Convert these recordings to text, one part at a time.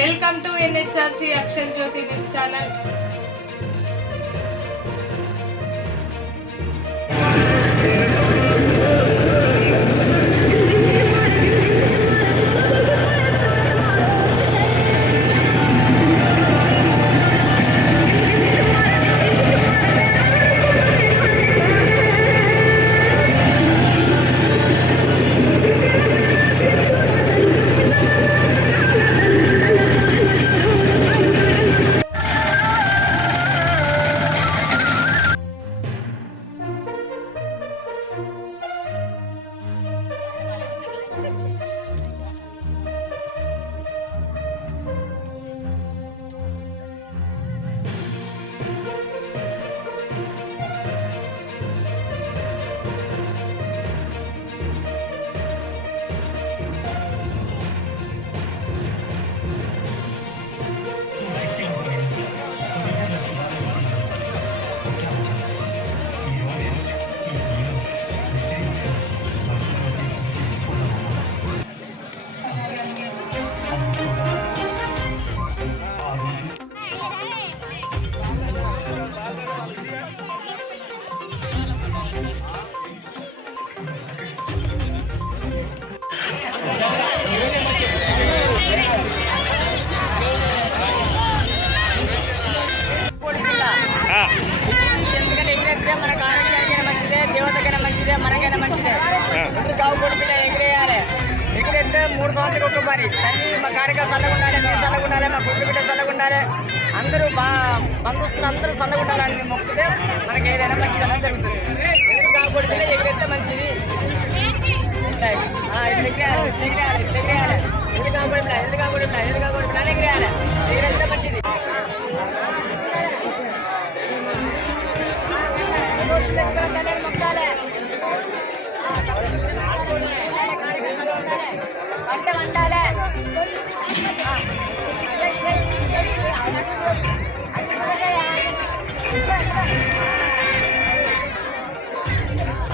Welcome to NHRC Akshar Jyoti news channel. మనకు ఆరోగ్యానికి మంచిదే, దేవతకైనా మంచిదే, మనకైనా మంచిదే. కావు కొడుకునే ఎగిరేయాలి. ఎగిరేస్తే 3 సంవత్సరాలకు ఒక్కసారి తల్లి మా కార్యక్రమం చల్లగా ఉండాలి, మీరు చల్లగా ఉండాలి, మా కొడుకు బిడ్డ చల్లగా ఉండాలి, అందరూ బంధుస్తులు అందరూ చల్లగా ఉండాలని మొక్కితే మనకి ఏదైనా మంచిదైనా జరుగుతుంది. కావు కొడుకునే ఎగిరేస్తే మంచిది. ఎగిరేయాలి ఎగిరేయాలి ఎగిరేయాలి. ఎల్లు కాకూడదు ఎల్లు కాకూడదు ఎల్లు కాకూడదు కానీ ఎగిరేయాలి. ఎగిరేస్తే మంచిది.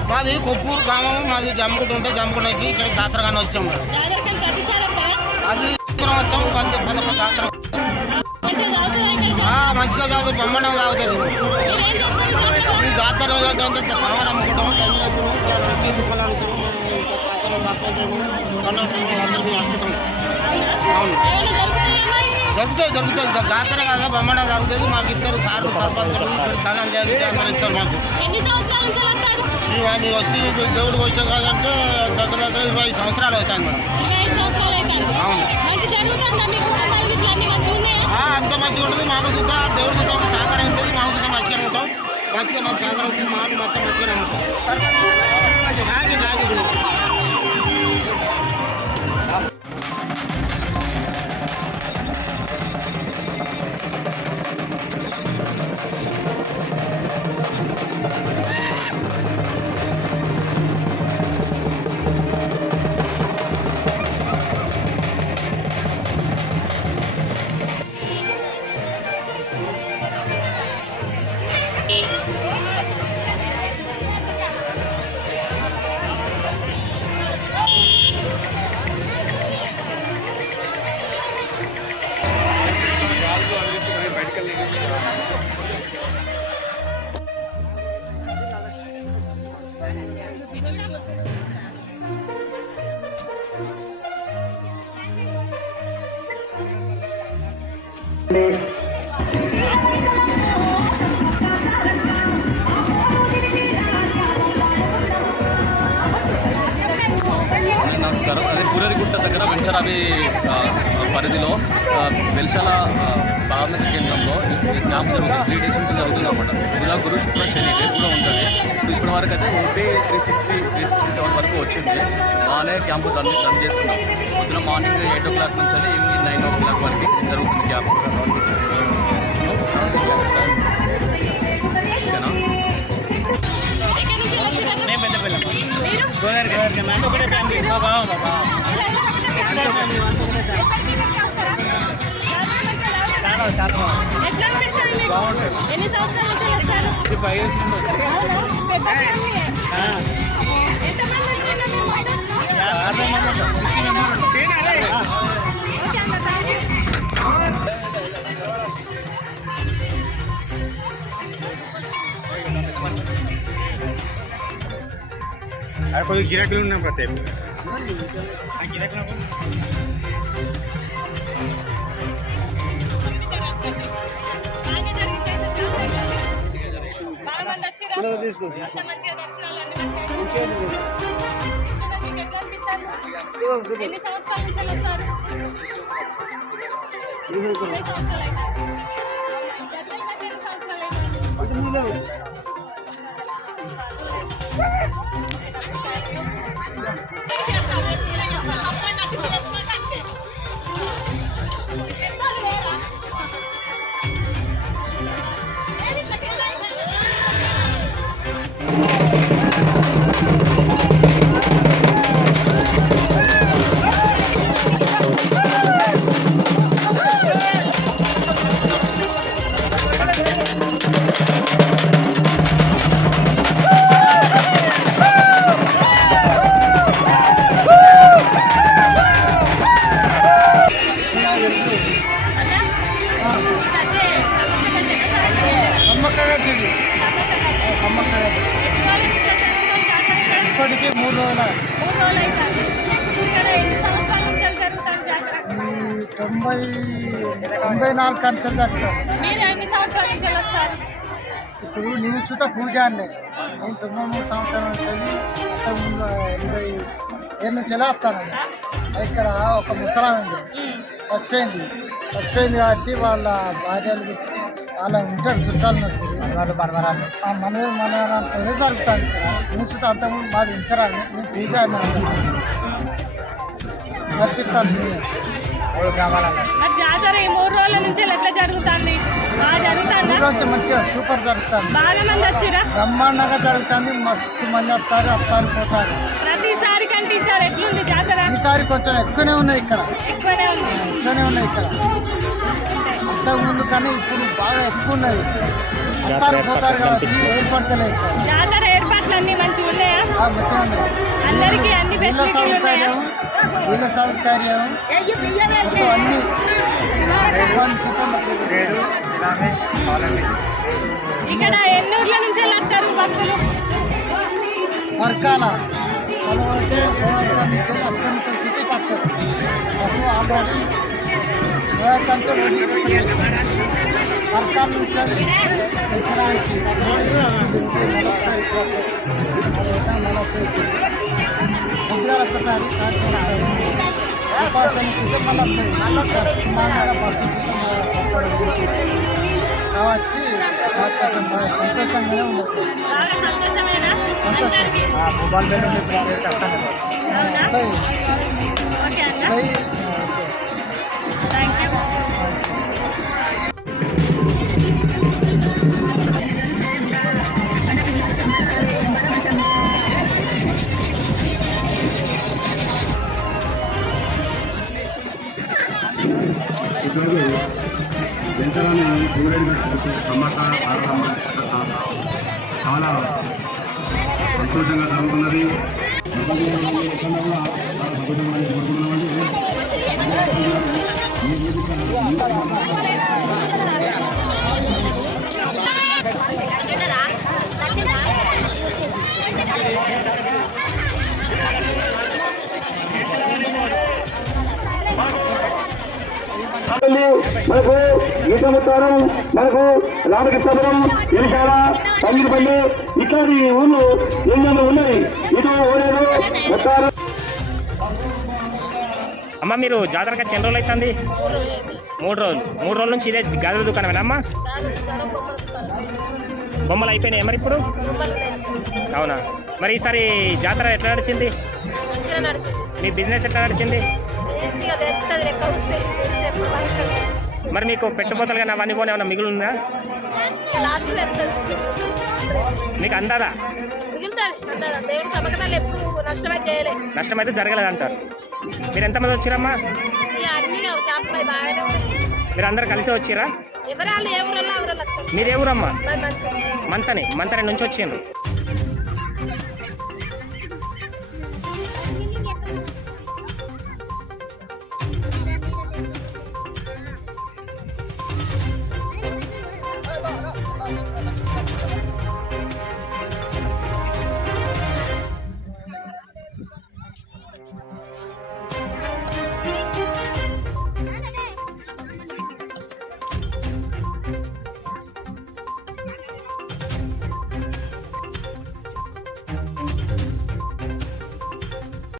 మాది కొప్పూరు గ్రామం, మాది జమ్ముకుంటూ ఉంటే జమ్ముకుంటకి ఇక్కడ జాతర కానీ వచ్చాం మేడం. అది మొత్తం 10 జాతర మంచిగా చదువుతుంది, బొమ్మడం తాగుతుంది. ఈ జాతర సామాన్ అమ్ముకుంటాము, రూపాయలు అడుగుతాము, అందరికీ అమ్ముతాం. అవును జరుగుతుంది జాతర కదా, బొమ్మడం జరుగుతుంది. మాకు ఇద్దరు సార్లు సర్పంచులు ఇక్కడ ధనం చేసి అందరు ఇస్తారు మాకు. మేము వచ్చి దేవుడికి వచ్చాం కాదంటే దగ్గర 25 సంవత్సరాలు అవుతాయి మేడం. అవును అంత మంచిగా ఉంటుంది. మాకు చూద్దా దేవుడికి సహకారం ఉంటుంది, మాకు చూద్దా మంచిగానే ఉంటాం. మంచిగా మాకు సహకారం ఉంటుంది, మాకు మొత్తం మంచిగానే ఉంటాం. నమస్కారం. అదే పూరేరిగుట్ట దగ్గర వెంచరావి పరిధిలో వెల్శాల ప్రాథమిక కేంద్రంలో క్యాంప్ జరుగుతుంది. 3 days నుంచి జరుగుతుంది అనమాట. ఇలా గురు శుక్ర శని కూడా ఉంటుంది. ఇప్పటి వరకు అయితే 367 వరకు వచ్చింది. బాగానే క్యాంపు రన్ చేస్తున్నాం. పొద్దున మార్నింగ్ 8 o'clock నుంచి ఈవినింగ్ 9 o'clock వరకు జరుగుతుంది క్యాంప్. ఎన్ని సంవత్సరాలు 5 years నుండి కొద్దిగా గిరాకీలు ఉన్నాం ప్రత్యేక ఎన్ని సంవత్సరాల నుంచి వస్తారు? 20 సంవత్సరాలు అయిందా? ఎన్ని సంవత్సరాలు అయింది? ఇప్పటికీ 3 రోజులు ఇక్కడ ఎన్ని సంవత్సరాల నుంచి జరుగుతుంది జాతర? 94 కన్సల్ జరుగుతాం. మీరు ఎన్ని సంవత్సరాల నుంచి వస్తారు? ఇప్పుడు నేను సుత పూజ అన్నే నేను 93 సంవత్సరాల నుంచి 87 నుంచి వస్తాను. ఇక్కడ ఒక ముసలాం ఉంది, చచ్చిపోయింది కాబట్టి వాళ్ళ భార్యలు వాళ్ళ ఉంటారు చుట్టాలు మనవరాలు మనవరాలు జరుగుతాను. ఇక్కడ నేను సుత అంతకుముందు మాది ఉంచరాను, నేను పూజ నడిపిస్తాను. మరి జాతర ఈ 3 రోజుల నుంచి ఎట్లా జరుగుతుంది? బాగా జరుగుతుందా? రోజు మంచిగా సూపర్ జరుగుతుంది, బాగా మంది వచ్చిరా? బ్రహ్మాండంగా జరుగుతుంది. మస్తు మంది వస్తారు పోతారు. ప్రతిసారి కంటే ఈసారి ఎట్లుంది జాతర? ఈసారి కొంచెం ఎక్కువనే ఉన్నాయి ఇక్కడ, ఎక్కువనే ఉంది. అంతకుముందు కానీ ఇప్పుడు బాగా ఎక్కువ ఉన్నది. వస్తారు పోతారు కాబట్టి ఏర్పడతలేదు. జాతర ఏర్పాట్లు అన్ని మంచిగా ఉన్నాయా? మంచిగా ఉన్నాయి. అందరికీ అన్ని ఫెసిలిటీలు ఉన్నాయా? వీళ్ళ సౌకర్యం అన్ని ఇక్కడ ఎన్ని ఊర్ల నుంచి వస్తారు భక్తులు? వర్కాల అలవాటే సిటీ పక్కన ఆల్రెడీ వర్కాల నుంచి ఒక్కసారి కాబట్టి సంతోషంగానే ఉంది. బాగా సంతోషమేనా? సంతోషం మొబైల్ కష్టం. ఓకే అన్న, థ్యాంక్ యూ. చాలా సంతోషంగా జరుగుతున్నది. మనకు గీతముత్తారం, మనకు రామకృష్ణపురం, ఎలిశాల, పంగిరిపల్లి ఇట్లాంటి ఊళ్ళు ఎన్నో ఉన్నాయి. ఇటు ఊరేరు ముత్తారం. అమ్మ మీరు జాతరకి వచ్చి ఎన్ని రోజులు అవుతుంది? 3 రోజులు. 3 రోజుల నుంచి ఇదే గదుల దుకాణమేనా అమ్మ? బొమ్మలు అయిపోయినాయి మరి ఇప్పుడు? అవునా? మరి ఈసారి జాతర ఎట్లా నడిచింది? మీ బిజినెస్ ఎట్లా నడిచింది? మరి మీకు పెట్టుబడులు కానీ అవన్నీ పోనీ ఏమన్నా మిగిలి ఉందా? మీకు అందాదా? నష్టమైతే జరగలేదు అంటారు. మీరు ఎంతమంది వచ్చిరమ్మా? మీరు అందరు కలిసి వచ్చిరా? మీరు ఏ ఊరమ్మా? మంతని నుంచి వచ్చిండ్రు.